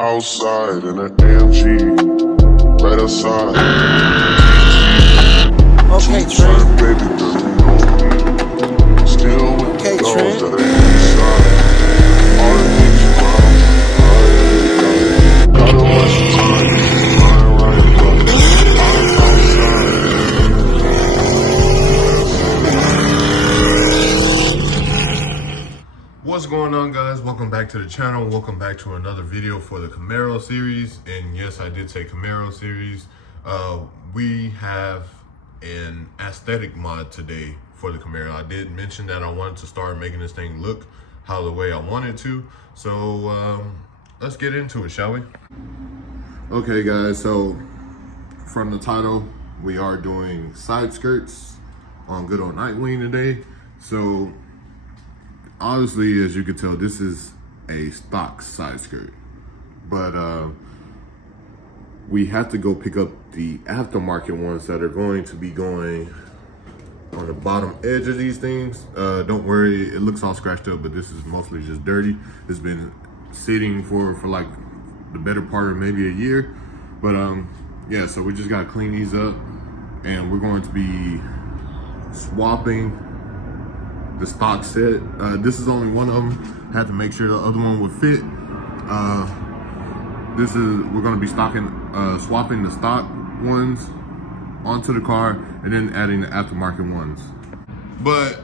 Outside in an AMG, right outside. Okay, Two-time Trent. baby girl, you know me. Still with Okay, the dogs Trent. that are inside. All the niggas round, gotta watch the time. Lying right about it. I'm outside. What's going on, guys? Welcome back to the channel. Welcome back to another video for the Camaro series. And yes, I did say Camaro series. We have an aesthetic mod today for the Camaro. I did mention that I wanted to start making this thing look how the way I wanted to. So let's get into it, shall we? Okay, guys, so from the title, we are doing side skirts on good old Nightwing today. So obviously, as you can tell, this is a stock side skirt, but we have to go pick up the aftermarket ones that are going to be going on the bottom edge of these things. Don't worry, it looks all scratched up, but this is mostly just dirty. It's been sitting for like the better part of maybe a year, but yeah, so we just gotta clean these up, and we're going to be swapping the stock set. This is only one of them. Had to make sure the other one would fit. We're gonna be swapping the stock ones onto the car and then adding the aftermarket ones. But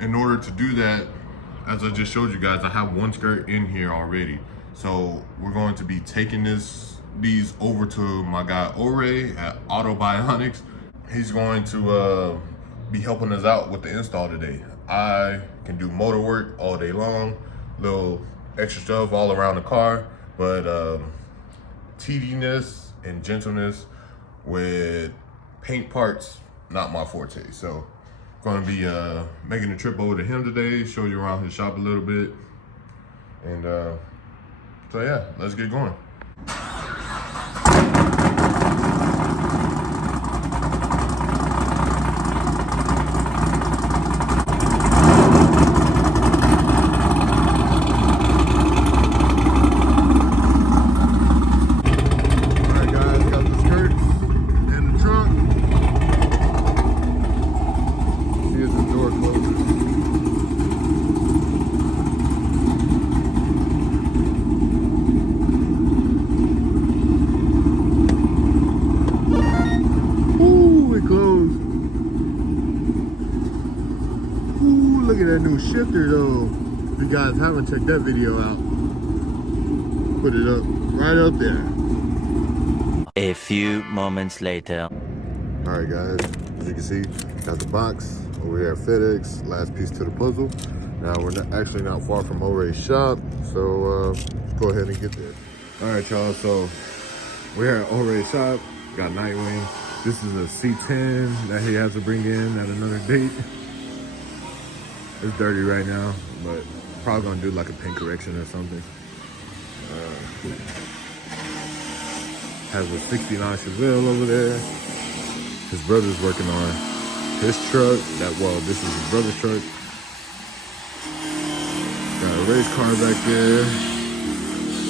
in order to do that, as I just showed you guys, I have one skirt in here already. So we're going to be taking these over to my guy Ore at Autobionix. He's going to be helping us out with the install today. I can do motor work all day long, little extra stuff all around the car, but tediness and gentleness with paint parts, not my forte. So gonna be making a trip over to him today, show you around his shop a little bit, and so yeah, let's get going. Look at that new shifter though. If you guys haven't checked that video out, put it up right up there. A few moments later. All right, guys, as you can see, got the box over here at FedEx, last piece to the puzzle. Now we're actually not far from Ore's shop, so let's go ahead and get there. All right, y'all, so we're at Ore's shop, got Nightwing. This is a C10 that he has to bring in at another date. It's dirty right now, but probably gonna do like a paint correction or something. Has a 69 Chevelle over there. His brother's working on his truck. This is his brother's truck. Got a race car back there.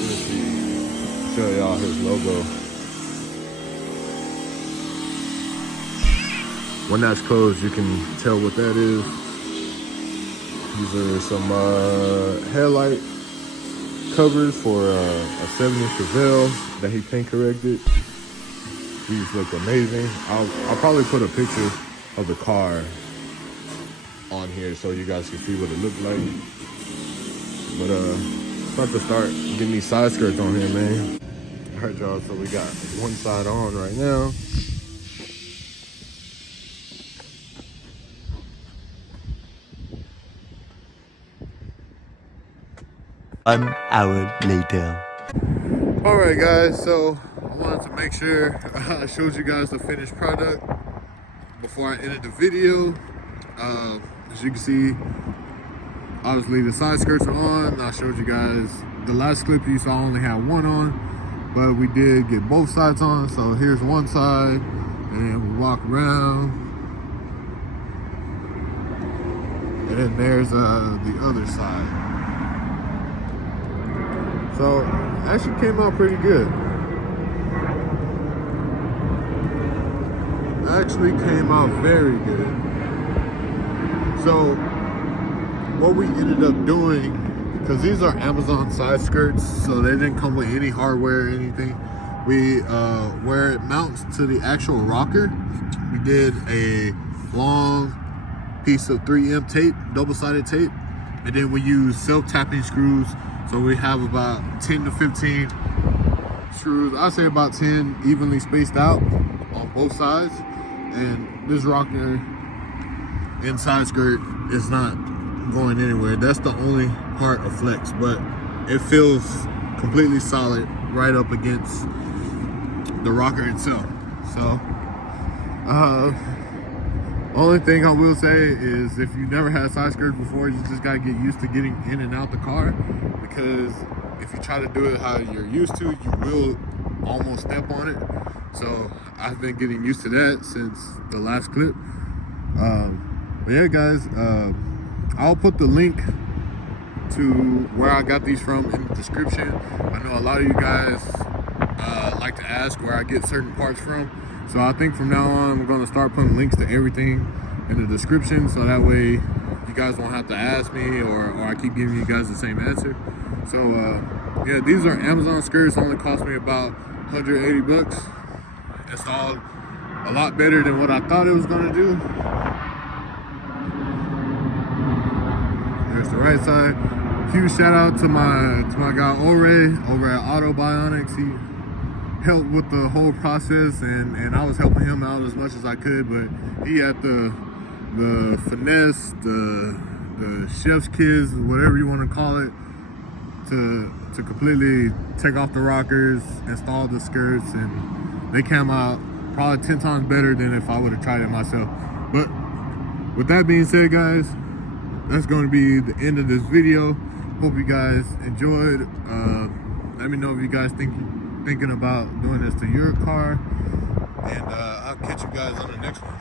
Let's see. Show y'all his logo. When that's closed, you can tell what that is. These are some headlight covers for a 70 Chevelle that he paint corrected. These look amazing. I'll probably put a picture of the car on here so you guys can see what it looked like. But it's about to start getting these side skirts on here, man. All right, y'all, so we got one side on right now. An hour later. All right, guys, so I wanted to make sure I showed you guys the finished product before I ended the video. As you can see, obviously the side skirts are on. I showed you guys the last clip you saw only had one on, but we did get both sides on. So here's one side, and we walk around, and then there's the other side. So actually came out pretty good. Actually came out very good. So what we ended up doing, because these are Amazon side skirts, so they didn't come with any hardware or anything. We where it mounts to the actual rocker, we did a long piece of 3M tape, double-sided tape, and then we use self-tapping screws. So we have about 10 to 15 screws. I say about 10 evenly spaced out on both sides. And this rocker inside skirt is not going anywhere. That's the only part of flex, but it feels completely solid right up against the rocker itself. So only thing I will say is, if you never had side skirts before, you just gotta get used to getting in and out the car, because if you try to do it how you're used to, you will almost step on it. So I've been getting used to that since the last clip. But yeah, guys, I'll put the link to where I got these from in the description. I know a lot of you guys like to ask where I get certain parts from, so I think from now on I'm going to start putting links to everything in the description, so that way you guys won't have to ask me, or I keep giving you guys the same answer. So yeah, these are Amazon skirts. Only cost me about 180 bucks. Installed a lot better than what I thought it was going to do. There's the right side. Huge shout out to my guy Ore over at Autobionix. He helped with the whole process, and I was helping him out as much as I could, but he had the finesse, the chef's kiss, whatever you want to call it, to completely take off the rockers, install the skirts, and they came out probably 10 times better than if I would have tried it myself. But with that being said, guys, that's going to be the end of this video. Hope you guys enjoyed. Let me know if you guys thinking about doing this to your car, and I'll catch you guys on the next one.